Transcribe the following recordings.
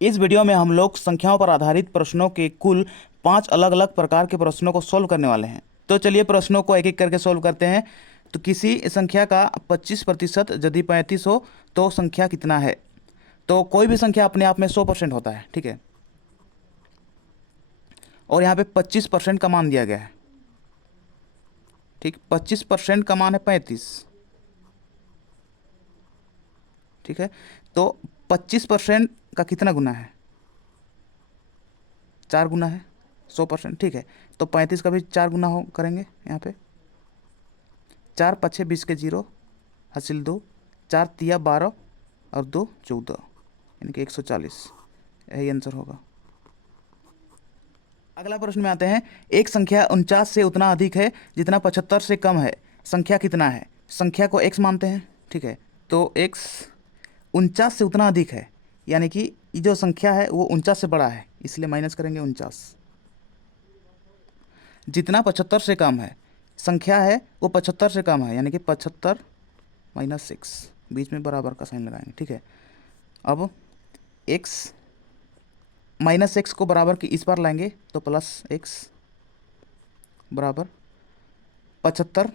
इस वीडियो में हम लोग संख्याओं पर आधारित प्रश्नों के कुल 5 अलग अलग प्रकार के प्रश्नों को सोल्व करने वाले हैं। तो चलिए प्रश्नों को एक एक करके सोल्व करते हैं। तो किसी संख्या का 25% यदि 35 हो तो संख्या कितना है। तो कोई भी संख्या अपने आप में 100% होता है, ठीक है। और यहाँ पे 25% का मान दिया गया है, ठीक। 25% का मान है 35, ठीक है। तो 25% का कितना गुना है? 4 गुना है 100%, ठीक है। तो 35 का भी 4 गुना हो करेंगे यहाँ पे। 4 पछे 20 के 0 हासिल 2, 4 तिया 12 और 2 14, यानी कि 140। यही आंसर होगा। अगला प्रश्न में आते हैं। एक संख्या 49 से उतना अधिक है जितना 75 से कम है। संख्या कितना है? संख्या को x मानते हैं, ठीक है। तो x 49 से उतना अधिक है, यानी कि ये जो संख्या है वो 49 से बड़ा है, इसलिए माइनस करेंगे 49। जितना 75 से कम है, संख्या है वो 75 से कम है, यानी कि 75 माइनस 6, बीच में बराबर का साइन लगाएंगे, ठीक है। अब x माइनस एक्स को बराबर की इस बार लाएंगे तो प्लस एक्स बराबर 75,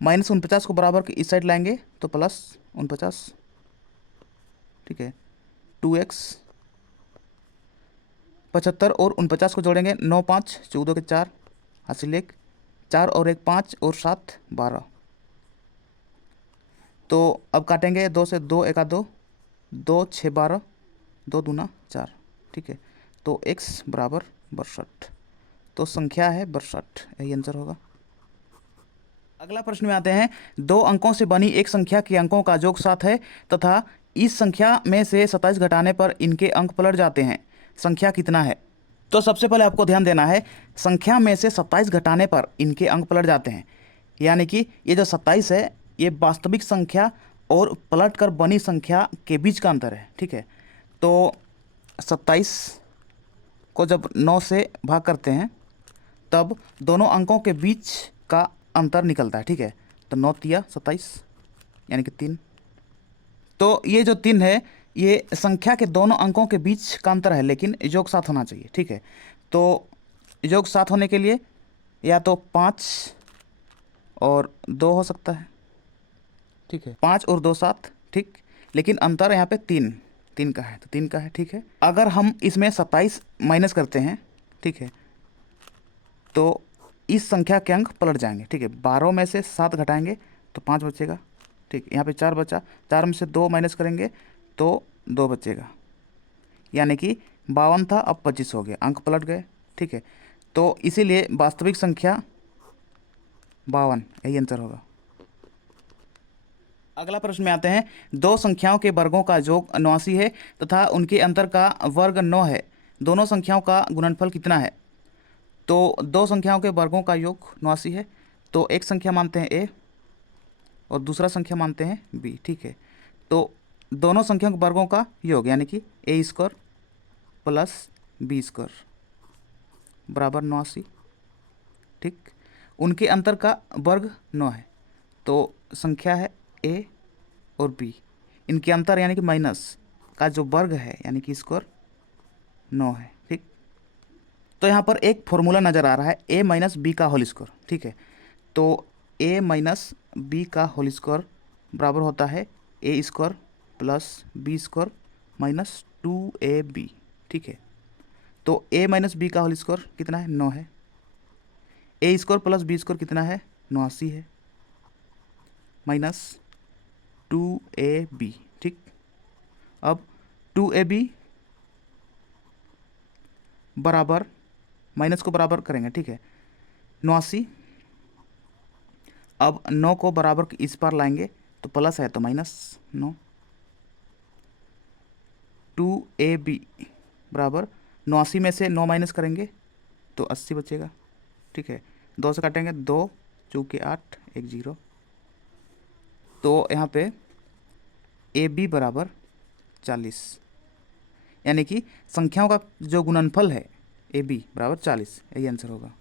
माइनस 49 को बराबर की इस साइड लाएंगे तो प्लस 49, ठीक है। 2x 75 और 49 को जोड़ेंगे, 9 5 14 के 4 हासिल 1, 4 और 1 5 और 7 12। तो अब काटेंगे 2 से, 2 1 2, 2 6 12, 2 दूना 4, ठीक है। तो x बराबर 62, तो संख्या है 62, यही आंसर होगा। अगला प्रश्न में आते हैं। 2 अंकों से बनी एक संख्या के अंकों का योग 7 है तथा इस संख्या में से 27 घटाने पर इनके अंक पलट जाते हैं। संख्या कितना है? तो सबसे पहले आपको ध्यान देना है, संख्या में से 27 घटाने पर इनके अंक पलट जाते हैं, यानी कि ये जो 27 है ये वास्तविक संख्या और पलट कर बनी संख्या के बीच का अंतर है, ठीक है। तो 27 को जब 9 से भाग करते हैं तब दोनों अंकों के बीच का अंतर निकलता है, ठीक है। तो 9 तिया 27, यानी कि 3। तो ये जो 3 है ये संख्या के दोनों अंकों के बीच का अंतर है, लेकिन योग 7 होना चाहिए, ठीक है। तो योग 7 होने के लिए या तो 5 और 2 हो सकता है, ठीक है। 5 और 2 7, ठीक। लेकिन अंतर यहाँ पे 3 3 का है, तो 3 का है, ठीक है। अगर हम इसमें 27 माइनस करते हैं, ठीक है, तो इस संख्या के अंक पलट जाएंगे, ठीक है। 12 में से 7 घटाएंगे तो 5 बचेगा, ठीक। यहाँ पे 4 बचा, 4 में से 2 माइनस करेंगे तो 2 बचेगा, यानी कि 52 था अब 25 हो गया, अंक पलट गए, ठीक है। तो इसीलिए वास्तविक संख्या 52, यही आंसर होगा। अगला प्रश्न में आते हैं। 2 संख्याओं के वर्गों का योग 89 है तथा उनके अंतर का वर्ग 9 है। दोनों संख्याओं का गुणनफल कितना है? तो 2 संख्याओं के वर्गों का योग 89 है, तो एक संख्या मानते हैं a और दूसरा संख्या मानते हैं b, ठीक है। तो दोनों संख्याओं के वर्गों का योग यानी कि a square plus b square बराबर 89, ठीक। उनके अंतर का वर्ग 9 है, तो संख्या है a और b, इनके अंतर यानी कि माइनस का जो वर्ग है यानी कि स्क्वायर 9 है, ठीक। तो यहाँ पर एक फॉर्मूला नज़र आ रहा है a माइनस बी का होल स्क्वायर, ठीक है। तो a माइनस बी का होल स्क्वायर बराबर होता है a square plus B square minus 2ab, ठीक है। तो a माइनस बी का होल स्क्वायर कितना है? 9 है। a square plus B square कितना है? 89 है, माइनस 2ab, ठीक। अब 2ab बराबर, माइनस को बराबर करेंगे, ठीक है, 89। अब 9 को बराबर इस पार लाएंगे तो प्लस है तो माइनस 9, 2ab बराबर 89 में से 9 माइनस करेंगे तो 80 बचेगा, ठीक है। 2 से काटेंगे, 2 चूँकि 8 1 0, तो यहाँ पे ab बराबर 40, यानी कि संख्याओं का जो गुणनफल है ab बराबर 40, यही आंसर होगा।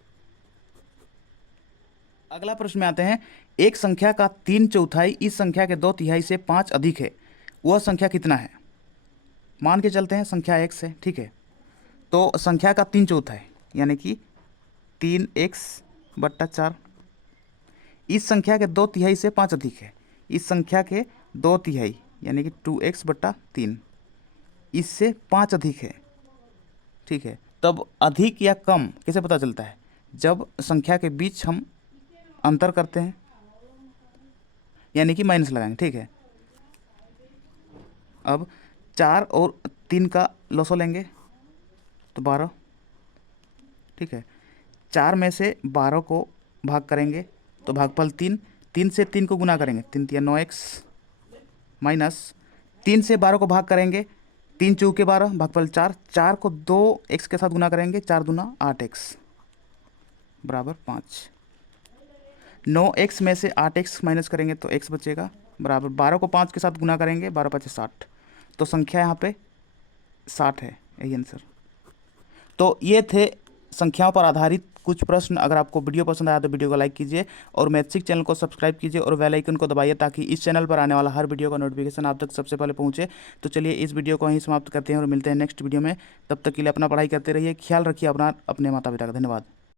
अगला प्रश्न में आते हैं। एक संख्या का 3/4 इस संख्या के 2/3 से 5 अधिक है, वह संख्या कितना है? मान के चलते हैं संख्या x है, ठीक है। तो संख्या का 3/4 है, यानी कि 3x/4। इस संख्या के 2/3 से 5 अधिक है। इस संख्या के 2/3 यानी कि 2x/3 इससे 5 अधिक है, ठीक है। तब अधिक या कम कैसे पता चलता है? जब संख्या के बीच हम अंतर करते हैं, यानी कि माइनस लगाएंगे, ठीक है। अब 4 और 3 का लॉसो लेंगे तो 12, ठीक है। 4 में से 12 को भाग करेंगे तो भागफल 3, 3 से 3 को गुना करेंगे, 3 × 9x, माइनस 3 से 12 को भाग करेंगे, 3 × 4 = 12, भागफल 4, 4 को 2x के साथ गुना करेंगे, 4 × 2 = 8x बराबर 5। 9x में से 8x माइनस करेंगे तो x बचेगा बराबर 12 को 5 के साथ गुना करेंगे, 12 × 5 = 60। तो संख्या यहाँ पे 60 है, यही आंसर। तो ये थे संख्याओं पर आधारित कुछ प्रश्न। अगर आपको वीडियो पसंद आया तो वीडियो को लाइक कीजिए और मैथ्सिक चैनल को सब्सक्राइब कीजिए और बेल आइकन को दबाइए ताकि इस चैनल पर आने वाला हर वीडियो का नोटिफिकेशन आप तक सबसे पहले पहुंचे। तो चलिए इस वीडियो को यहीं समाप्त करते हैं और मिलते हैं नेक्स्ट वीडियो में। तब तक के लिए अपना पढ़ाई करते रहिए, ख्याल रखिए अपना, अपने माता पिता का। धन्यवाद।